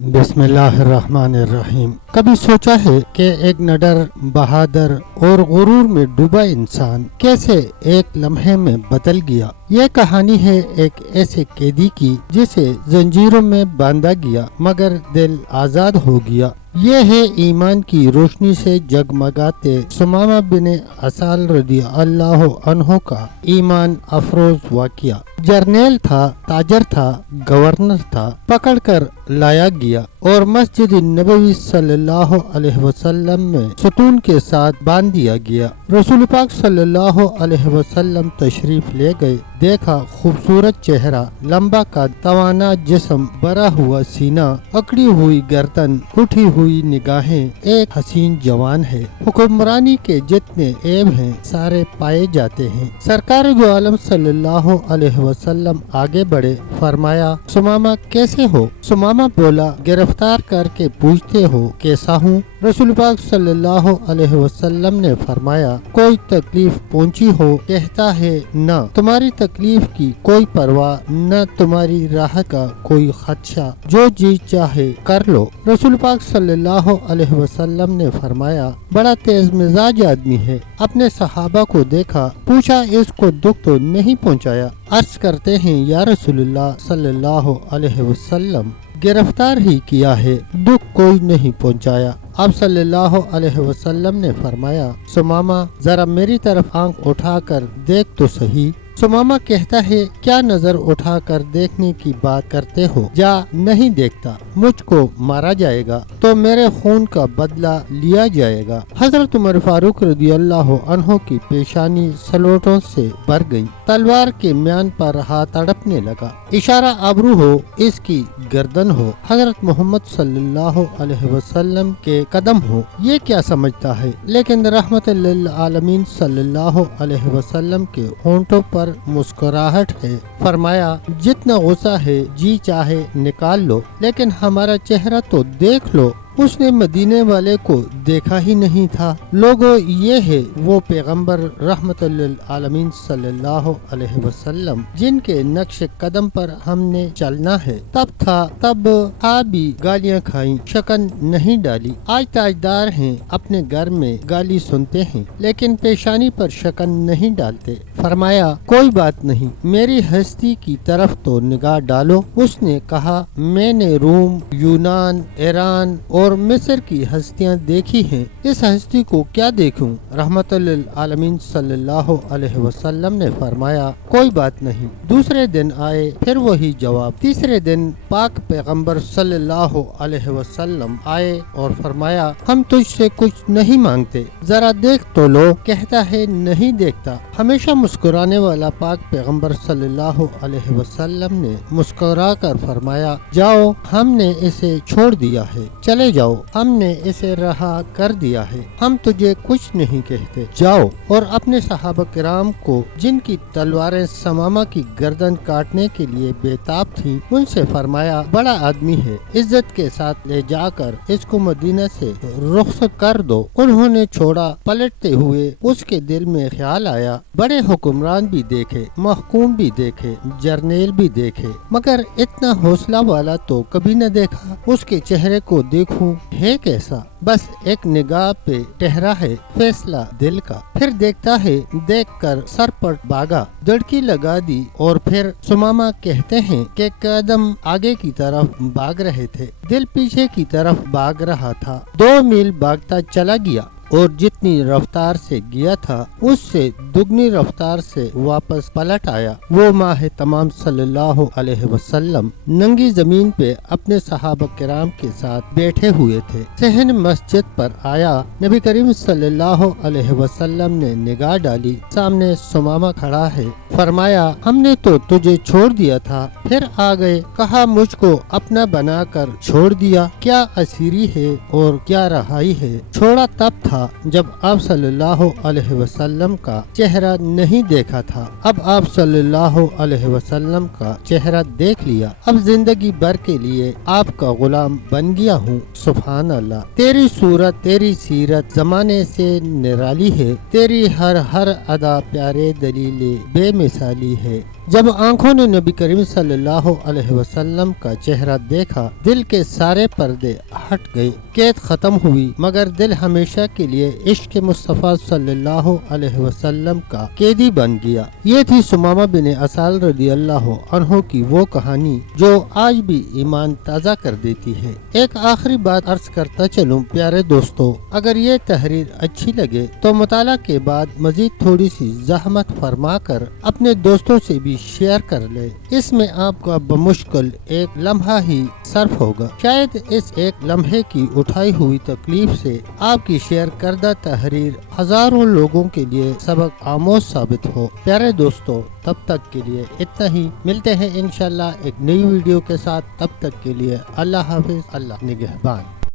بسم اللہ الرحمن الرحیم۔ کبھی سوچا ہے کہ ایک نڈر، بہادر اور غرور میں ڈوبا انسان کیسے ایک لمحے میں بدل گیا؟ یہ کہانی ہے ایک ایسے قیدی کی جسے زنجیروں میں باندھا گیا مگر دل آزاد ہو گیا۔ یہ ہے ایمان کی روشنی سے جگمگاتے ثمامہ بن اسال رضی اللہ عنہ کا ایمان افروز واقعہ۔ جرنیل تھا، تاجر تھا، گورنر تھا، پکڑ کر لایا گیا اور مسجد نبوی صلی اللہ علیہ وسلم میں ستون کے ساتھ باندھ دیا گیا۔ رسول پاک صلی اللہ علیہ وسلم تشریف لے گئے، دیکھا خوبصورت چہرہ، لمبا قد، توانا جسم، بھرا ہوا سینہ، اکڑی ہوئی گردن، اٹھی ہوئی نگاہیں، ایک حسین جوان ہے۔ حکمرانی کے جتنے عیب ہیں سارے پائے جاتے ہیں۔ سرکار دو عالم صلی اللہ علیہ وسلم آگے بڑھے، فرمایا ثمامہ کیسے ہو؟ ثمامہ بولا گرفتار کر کے پوچھتے ہو کیسا ہوں؟ رسول پاک صلی اللہ علیہ وسلم نے فرمایا کوئی تکلیف پہنچی ہو؟ کہتا ہے نہ، تمہاری تکلیف کی کوئی پرواہ نہ، تمہاری راحت کا کوئی خدشہ، جو جی چاہے کر لو۔ رسول پاک صلی اللہ علیہ وسلم نے فرمایا بڑا تیز مزاج آدمی ہے۔ اپنے صحابہ کو دیکھا، پوچھا اس کو دکھ تو نہیں پہنچایا؟ عرض کرتے ہیں یا رسول اللہ صلی اللہ علیہ وسلم گرفتار ہی کیا ہے، دکھ کوئی نہیں پہنچایا۔ آپ صلی اللہ علیہ وسلم نے فرمایا ثمامہ ذرا میری طرف آنکھ اٹھا کر دیکھ تو صحیح۔ ثمامہ کہتا ہے کیا نظر اٹھا کر دیکھنے کی بات کرتے ہو؟ جا نہیں دیکھتا، مجھ کو مارا جائے گا تو میرے خون کا بدلہ لیا جائے گا۔ حضرت عمر فاروق رضی اللہ عنہ کی پیشانی سلوٹوں سے بھر گئی، تلوار کے میان پر ہاتھ تڑپنے لگا، اشارہ ابرو ہو، اس کی گردن ہو، حضرت محمد صلی اللہ علیہ وسلم کے قدم ہو، یہ کیا سمجھتا ہے؟ لیکن رحمت للعالمین صلی اللہ علیہ وسلم کے ہونٹوں پر مسکراہٹ ہے۔ فرمایا جتنا غصہ ہے جی چاہے نکال لو، لیکن ہمارا چہرہ تو دیکھ لو۔ اس نے مدینے والے کو دیکھا ہی نہیں تھا۔ لوگوں یہ ہے وہ پیغمبر رحمت للعالمین صلی اللہ علیہ وسلم جن کے نقش قدم پر ہم نے چلنا ہے۔ تب تھا، تب بھی گالیاں کھائیں، شکن نہیں ڈالی۔ آج تاجدار ہیں، اپنے گھر میں گالی سنتے ہیں لیکن پیشانی پر شکن نہیں ڈالتے۔ فرمایا کوئی بات نہیں، میری ہستی کی طرف تو نگاہ ڈالو۔ اس نے کہا میں نے روم، یونان، ایران اور مصر کی ہستیاں دیکھی ہیں، اس ہستی کو کیا دیکھوں؟ رحمت للعالمین صلی اللہ علیہ وسلم نے فرمایا کوئی بات نہیں۔ دوسرے دن آئے، پھر وہی جواب۔ تیسرے دن پاک پیغمبر صلی اللہ علیہ وسلم آئے اور فرمایا ہم تجھ سے کچھ نہیں مانگتے، ذرا دیکھ تو لو۔ کہتا ہے نہیں دیکھتا۔ ہمیشہ مسکرانے والا پاک پیغمبر صلی اللہ علیہ وسلم نے مسکرا کر فرمایا جاؤ، ہم نے اسے چھوڑ دیا ہے، چلے جاؤ، ہم نے اسے رہا کر دیا ہے، ہم تجھے کچھ نہیں کہتے، جاؤ۔ اور اپنے صحابہ کرام کو جن کی تلواریں ثمامہ کی گردن کاٹنے کے لیے بےتاب تھیں، ان سے فرمایا بڑا آدمی ہے، عزت کے ساتھ لے جا کر اس کو مدینہ سے رخصت کر دو۔ انہوں نے چھوڑا۔ پلٹتے ہوئے اس کے دل میں خیال آیا بڑے حکمران بھی دیکھے، محکوم بھی دیکھے، جرنیل بھی دیکھے، مگر اتنا حوصلہ والا تو کبھی نہ دیکھا۔ اس کے چہرے کو دیکھوں ہے کیسا؟ بس ایک نگاہ پہ ٹھہرا ہے فیصلہ دل کا۔ پھر دیکھتا ہے، دیکھ کر سر پر بھاگا، دڑکی لگا دی۔ اور پھر ثمامہ کہتے ہیں کہ قدم آگے کی طرف بھاگ رہے تھے، دل پیچھے کی طرف بھاگ رہا تھا۔ 2 میل بھاگتا چلا گیا اور جتنی رفتار سے گیا تھا اس سے دگنی رفتار سے واپس پلٹ آیا۔ وہ ماہ تمام صلی اللہ علیہ وسلم ننگی زمین پہ اپنے صحابہ کرام کے ساتھ بیٹھے ہوئے تھے۔ صحن مسجد پر آیا، نبی کریم صلی اللہ علیہ وسلم نے نگاہ ڈالی، سامنے ثمامہ کھڑا ہے۔ فرمایا ہم نے تو تجھے چھوڑ دیا تھا، پھر آ گئے، کہا مجھ کو اپنا بنا کر چھوڑ دیا، کیا اسیری ہے اور کیا رہائی ہے؟ چھوڑا تب تھا جب آپ صلی اللہ علیہ وسلم کا چہرہ نہیں دیکھا تھا، اب آپ صلی اللہ علیہ وسلم کا چہرہ دیکھ لیا، اب زندگی بھر کے لیے آپ کا غلام بن گیا ہوں۔ سبحان اللہ، تیری صورت، تیری سیرت زمانے سے نرالی ہے، تیری ہر ادا پیارے دلیل بے مثالی ہے۔ جب آنکھوں نے نبی کریم صلی اللہ علیہ وسلم کا چہرہ دیکھا دل کے سارے پردے ہٹ گئے، قید ختم ہوئی، مگر دل ہمیشہ کے لیے عشق مصطفیٰ صلی اللہ علیہ وسلم کا قیدی بن گیا۔ یہ تھی ثمامہ بن اسال رضی اللہ عنہ کی وہ کہانی جو آج بھی ایمان تازہ کر دیتی ہے۔ ایک آخری بات عرض کرتا چلوں پیارے دوستو، اگر یہ تحریر اچھی لگے تو مطالعہ کے بعد مزید تھوڑی سی زحمت فرما کر اپنے دوستوں سے بھی شیئر کر لے۔ اس میں آپ کا بمشکل ایک لمحہ ہی صرف ہوگا، شاید اس ایک لمحے کی اٹھائی ہوئی تکلیف سے آپ کی شیئر کردہ تحریر ہزاروں لوگوں کے لیے سبق آموز ثابت ہو۔ پیارے دوستو، تب تک کے لیے اتنا ہی، ملتے ہیں انشاءاللہ ایک نئی ویڈیو کے ساتھ، تب تک کے لیے اللہ حافظ، اللہ نگہبان۔